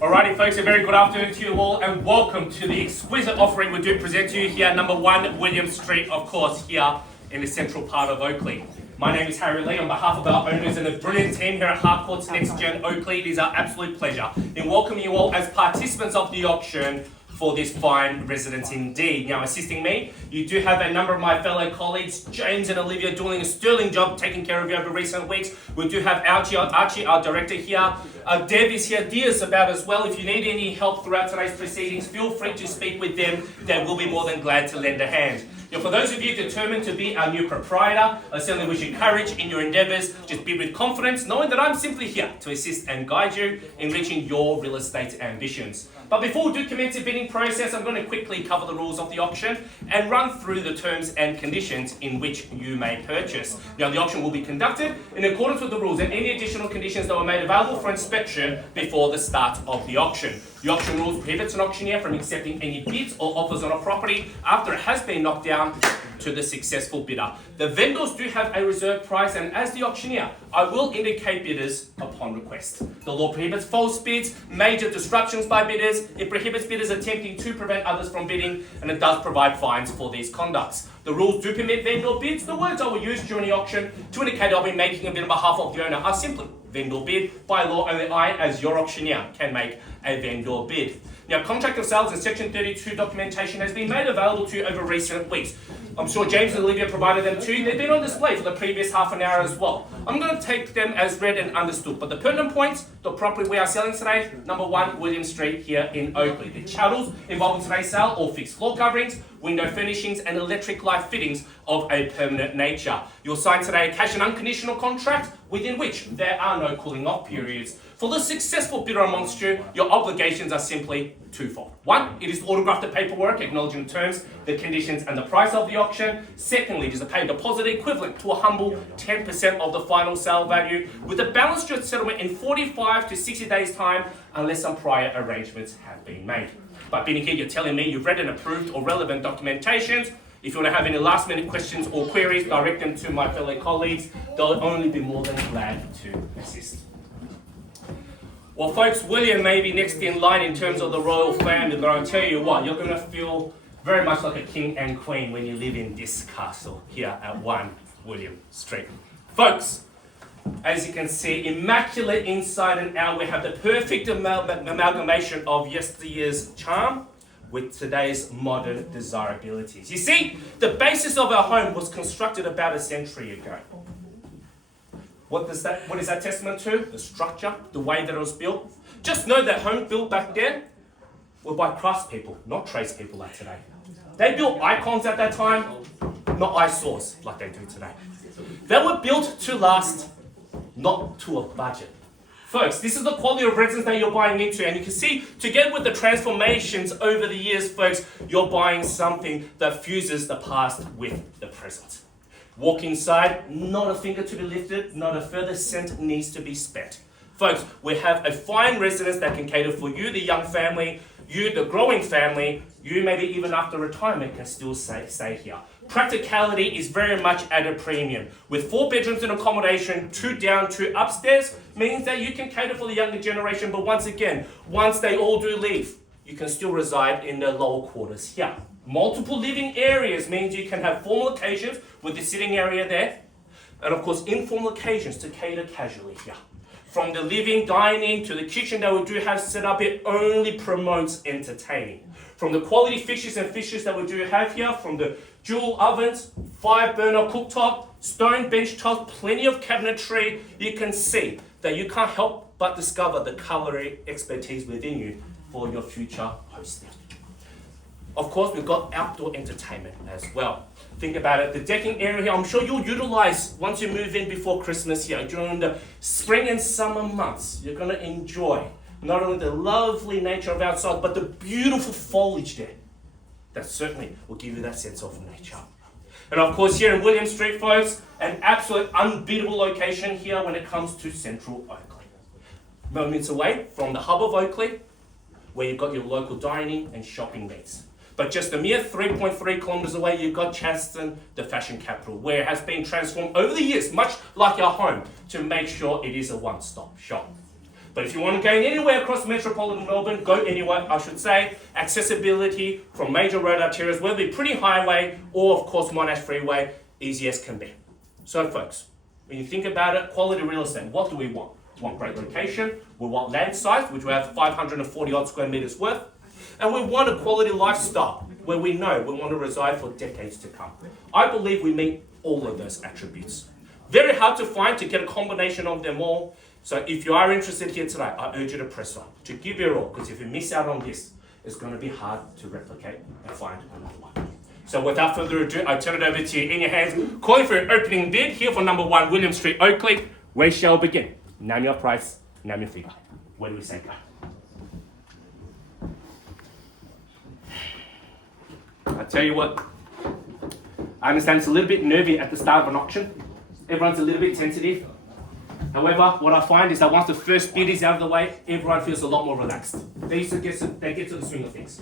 Alrighty folks, a very good afternoon to you all and welcome to the exquisite offering we do present to you here, number 1 William Street, of course, here in the central part of Oakleigh. My name is Harry Lee. On behalf of our owners and the brilliant team here at Harcourts Next Gen Oakleigh, it is our absolute pleasure in welcoming you all as participants of the auction for this fine residence indeed. Now, assisting me, you do have a number of my fellow colleagues, James and Olivia, doing a sterling job taking care of you over recent weeks. We do have Archie, our director here. Deb is here, Dia's about as well. If you need any help throughout today's proceedings, feel free to speak with them. They will be more than glad to lend a hand. Now, for those of you determined to be our new proprietor, I certainly wish you courage in your endeavours. Just be with confidence, knowing that I'm simply here to assist and guide you in reaching your real estate ambitions. But before we do commence the bidding process, I'm going to quickly cover the rules of the auction and run through the terms and conditions in which you may purchase. Now, the auction will be conducted in accordance with the rules and any additional conditions that were made available for inspection before the start of the auction. The auction rules prohibits an auctioneer from accepting any bids or offers on a property after it has been knocked down to the successful bidder. The vendors do have a reserve price, and as the auctioneer, I will indicate bidders upon request. The law prohibits false bids, major disruptions by bidders. It prohibits bidders attempting to prevent others from bidding, and it does provide fines for these conducts. The rules do permit vendor bids. The words I will use during the auction to indicate I'll be making a bid on behalf of the owner are simply vendor bid. By law, only I, as your auctioneer, can make a vendor bid. Now, contract of sales and Section 32 documentation has been made available to you over recent weeks. I'm sure James and Olivia provided them to you. They've been on display for the previous half an hour as well. I'm going to take them as read and understood, but the pertinent points, the property we are selling today, number 1 William Street here in Oakleigh. The chattels involved in today's sale, all fixed floor coverings, window furnishings and electric light fittings of a permanent nature. You'll sign today a cash and unconditional contract within which there are no cooling off periods. For the successful bidder amongst you, your obligations are simply twofold. 1, it is to autograph the paperwork acknowledging the terms, the conditions and the price of the auction. Secondly, it is to pay a deposit equivalent to a humble 10% of the final sale value, with a balance due settlement in 45 to 60 days time unless some prior arrangements have been made. By being here, you're telling me you've read and approved all relevant documentations. If you want to have any last minute questions or queries, direct them to my fellow colleagues. They'll only be more than glad to assist. Well, folks, William may be next in line in terms of the royal family, but I'll tell you what, you're going to feel very much like a king and queen when you live in this castle here at 1 William Street. Folks, as you can see, immaculate inside and out, we have the perfect amalgamation of yesteryear's charm with today's modern desirabilities. You see, the basis of our home was constructed about a century ago. What is that testament to? The structure, the way that it was built. Just know that homes built back then were by craftspeople, not tradespeople like today. They built icons at that time, not eyesores like they do today. They were built to last, not to a budget. Folks, this is the quality of residence that you're buying into, and you can see, together with the transformations over the years, folks, you're buying something that fuses the past with the present. Walk inside, not a finger to be lifted, not a further cent needs to be spent. Folks, we have a fine residence that can cater for you, the young family, you, the growing family, you maybe even after retirement can still stay here. Practicality is very much at a premium. With 4 bedrooms and accommodation, 2 down, 2 upstairs, means that you can cater for the younger generation, but once again, once they all do leave, you can still reside in the lower quarters here. Multiple living areas means you can have formal occasions with the sitting area there, and of course informal occasions to cater casually here. From the living, dining to the kitchen that we do have set up, it only promotes entertaining. From the quality fixtures and fixtures that we do have here, from the dual ovens, 5-burner cooktop, stone bench tops, plenty of cabinetry, you can see that you can't help but discover the culinary expertise within you for your future hosting. Of course, we've got outdoor entertainment as well. Think about it, the decking area here, I'm sure you'll utilize once you move in before Christmas here. During the spring and summer months, you're going to enjoy not only the lovely nature of outside, but the beautiful foliage there. That certainly will give you that sense of nature. And of course, here in William Street, folks, an absolute unbeatable location here when it comes to central Oakleigh. Moments away from the hub of Oakleigh, where you've got your local dining and shopping needs. But just a mere 3.3 kilometres away, you've got Chadston, the fashion capital, where it has been transformed over the years, much like our home, to make sure it is a one-stop shop. But if you want to go anywhere across metropolitan Melbourne, go anywhere, I should say. Accessibility from major road arterials, whether it be Pretty Highway or, of course, Monash Freeway, easy as can be. So, folks, when you think about it, quality real estate, what do we want? We want great location, we want land size, which we have 540 odd square metres worth, and we want a quality lifestyle where we know we want to reside for decades to come. I believe we meet all of those attributes. Very hard to find, to get a combination of them all. So if you are interested here today, I urge you to press on, to give your all, because if you miss out on this, it's going to be hard to replicate and find another one. So without further ado, I turn it over to you in your hands. Calling for an opening bid here for number 1 William Street, Oakleigh. Where shall we begin? Name your price, name your figure. Where do we say go? I tell you what, I understand it's a little bit nervy at the start of an auction. Everyone's a little bit tentative. However, what I find is that once the first bid is out of the way, everyone feels a lot more relaxed. They get to the swing of things.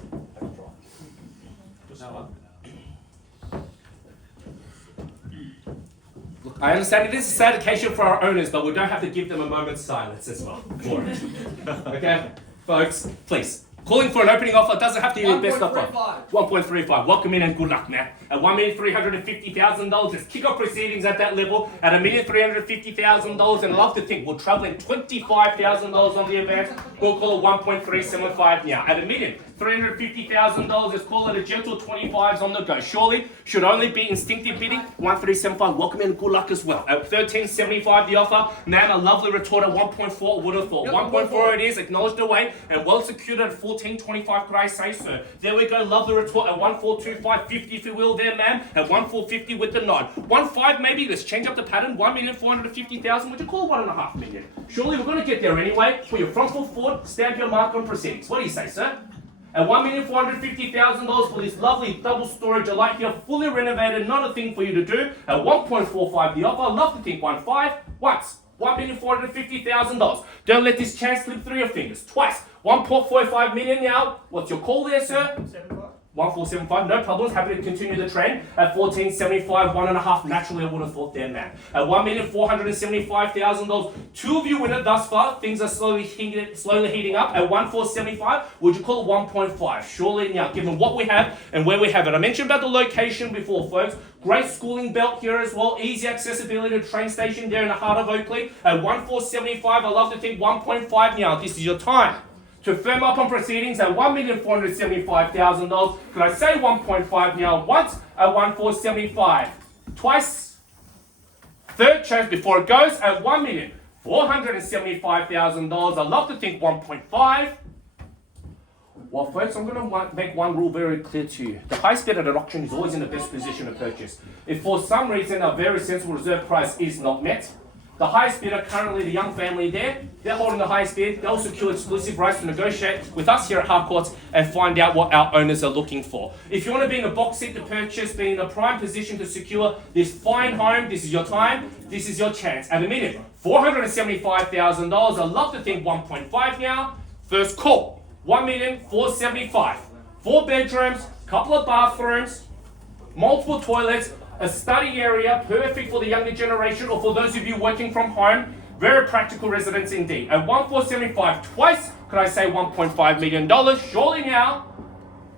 Look, I understand it is a sad occasion for our owners, but we don't have to give them a moment's silence as well for it. Okay, folks, please. Calling for an opening offer doesn't have to be the best offer. 1.35. Welcome in and good luck, man. At $1,350,000, let's kick off proceedings at that level at $1,350,000. And I love to think we're traveling $25,000 on the advance. We'll call it 1.375 now. At $1,350,000, let's call it a gentle 25s on the go. Surely should only be instinctive bidding. 1.375. Welcome in and good luck as well. At $13.75 the offer. Man, a lovely retort at 1.4. Would have thought 1.4 it is. Acknowledged away and well secured at 14.25. Could I say so? There we go. Lovely retort at 1.425.50 if you will there, ma'am. At 1.450 with the nod. 1.5 maybe. Let's change up the pattern. 1,450,000. Would you call 1.5 million? Surely we're going to get there anyway. Put your front foot forward. Stamp your mark on proceedings. What do you say, sir? At $1,450,000 for this lovely double storage delight here, fully renovated, not a thing for you to do. At 1.45 the offer, love to think 1.5 once. $1,450,000. Don't let this chance slip through your fingers. Twice. 1.45 million now. What's your call there, sir? 1.475, no problems. Happy to continue the trend. At 14.75, 1.5. Naturally, I would have thought there, man. At $1,475,000. Two of you win it thus far. Things are slowly heating up. At 1.475, would you call it 1.5? Surely now, given what we have and where we have it. I mentioned about the location before, folks. Great schooling belt here as well. Easy accessibility to the train station there in the heart of Oakleigh. At 1.475, I love to think 1.5 now. This is your time to firm up on proceedings at $1,475,000. Could I say 1.5 now once at 1.475? Twice. Third chance before it goes at $1,475,000. I love to think 1.5. Well, folks, I'm going to make one rule very clear to you. The highest bid at an auction is always in the best position to purchase. If for some reason a very sensible reserve price is not met, the highest bidder, currently the young family there, they're holding the highest bid. They'll secure exclusive rights to negotiate with us here at Harcourts and find out what our owners are looking for. If you want to be in a box seat to purchase, be in a prime position to secure this fine home, this is your time, this is your chance. At $1,475,000, I'd love to think 1.5 now. First call, $1,475,000. 4 bedrooms, couple of bathrooms, multiple toilets, a study area, perfect for the younger generation or for those of you working from home. Very practical residence indeed. At 1.475 twice, could I say $1.5 million? Surely now,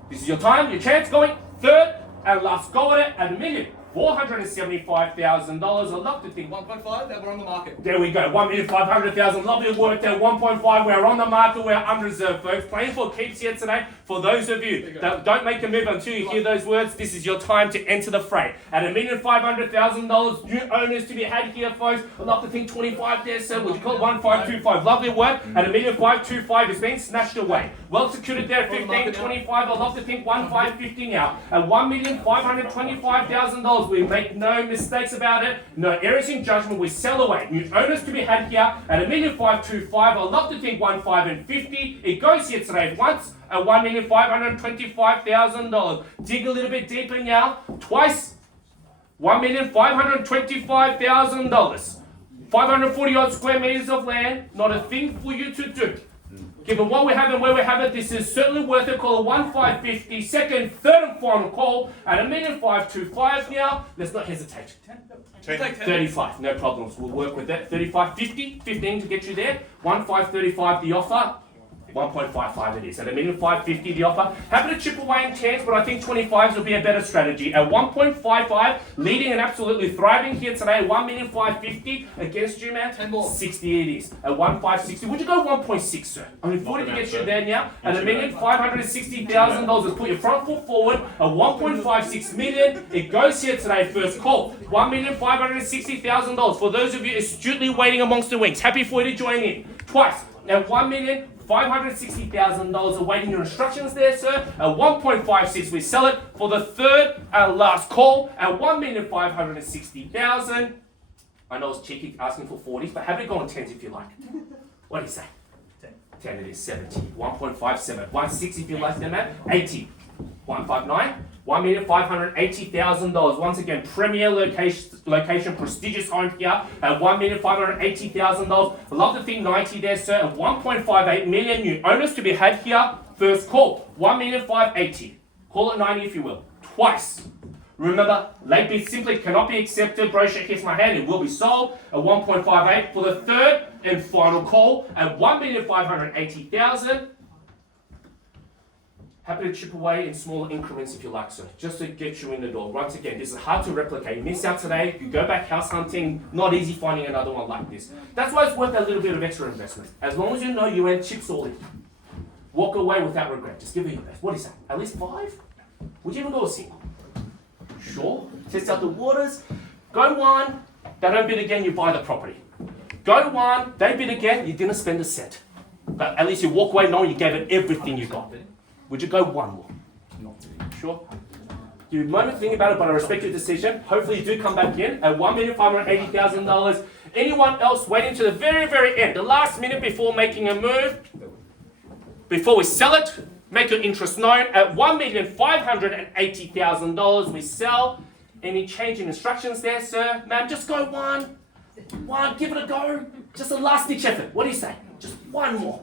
this is your time, your chance, going third and last go at it at $1,475,000. I'd love to think 1.5, then we're on the market. There we go, 1,500,000. Lovely work there. 1.5, we're on the market, we're unreserved, folks. Playing for keeps here today. For those of you that don't make a move until you hear those words, this is your time to enter the fray. At $1,500,000, new owners to be had here, folks. I'd love to think 25 there, sir. Would you call it 1.525? Lovely work. At $1,525, it's been snatched away. Well secured there, 15.25. I'd love to think 1.550 now. At $1,525,000, we make no mistakes about it. No errors in judgment. We sell away. New owners to be had here at $1,525. I'd love to think 1.550. It goes here today once at $1,525,000. Dig a little bit deeper now. Twice. $1,525,000. 540 odd square meters of land. Not a thing for you to do. Given what we have and where we have it, this is certainly worth a call. 1,550, second, third and final call at 1,525 now. Let's not hesitate. 35, no problems. We'll work with that. 35, 50, 15 to get you there. 1,535 the offer. 1.55 it is. At 1,550 the offer. Happy to chip away in 10s, but I think 25s will be a better strategy. At 1.55, leading and absolutely thriving here today. 1,550 against you, man. 10 more. 60 it is. At 1,560. Would you go 1.6, sir? Only 40 to get you there now. At $1,560,000. Let's put your front foot forward. At 1.56 million. It goes here today. First call. $1,560,000. For those of you astutely waiting amongst the wings. Happy for you to join in. Twice. At $1,560,000 awaiting your instructions there, sir. At 1.56, we sell it for the third and last call at $1,560,000. I know it's cheeky asking for 40s, but have it go on 10s if you like. What do you say? 10 it is, 70. 1.57. 160 if you like them at 80. 159. $1,580,000. Once again, premier location, prestigious home here at $1,580,000. I love the thing 90 there, sir. At 1.58 million new owners to be had here. First call, $1,580,000. Call it 90 if you will. Twice. Remember, late bid simply cannot be accepted. Brochure hits my hand, it will be sold at 1.58 for the third and final call at $1,580,000. Happy to chip away in smaller increments if you like, sir, just to get you in the door. Once again, this is hard to replicate. You miss out today, you go back house hunting, not easy finding another one like this. That's why it's worth a little bit of extra investment. As long as you know you went chips all in. Walk away without regret. Just give it your best. What is that? At least 5? Would you even go a single? Sure. Test out the waters. Go 1. They don't bid again, you buy the property. Go 1. They bid again, you didn't spend a cent. But at least you walk away knowing you gave it everything you got. Would you go 1 more? Sure. You moment think about it, but I respect your decision. Hopefully you do come back in at $1,580,000. Anyone else waiting to the very, very end, the last minute before making a move? Before we sell it, make your interest known at $1,580,000. We sell. Any change in instructions there, sir? Ma'am, just go 1. 1, give it a go. Just a last ditch effort. What do you say? Just 1 more.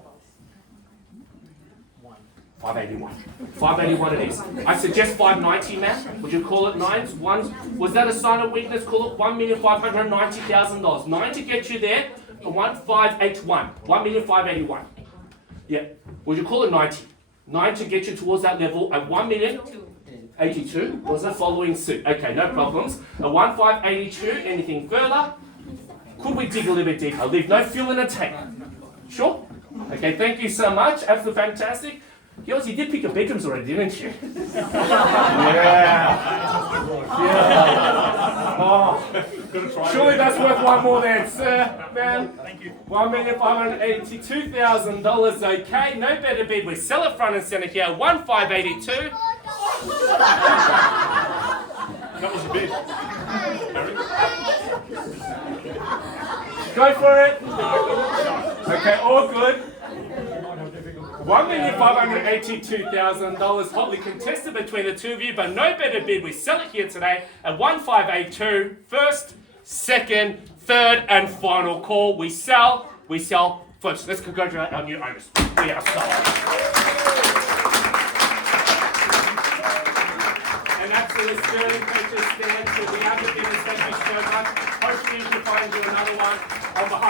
581. 581 it is. I suggest 590, ma'am. Would you call it 9s? 1s? Was that a sign of weakness? Call it $1,590,000. 9 to get you there. 1,581. 1,581. Yeah. Would you call it 90? 9 to get you towards that level at 1,082. Was it following suit? Okay, no problems. At 1,582. Anything further? Could we dig a little bit deeper? Leave no fuel in the tank. Sure? Okay, thank you so much. Absolutely fantastic. Yours, you did pick your bedrooms already, didn't you? Yeah. Oh. Surely that's worth 1 more then, sir. Man. Thank you. $1,582,000. Okay, no better bid. We sell it front and center here. 1,582. That was a bid. Go for it. Okay, all good. $1,582,000 hotly contested between the two of you, but no better bid. We sell it here today at 1,582. First, second, third, and final call. We sell first. Let's congratulate our new owners. We are sold. An absolute sterling purchase stand. So we have the business. Thank you so much. Hopefully you can find you another one on behalf of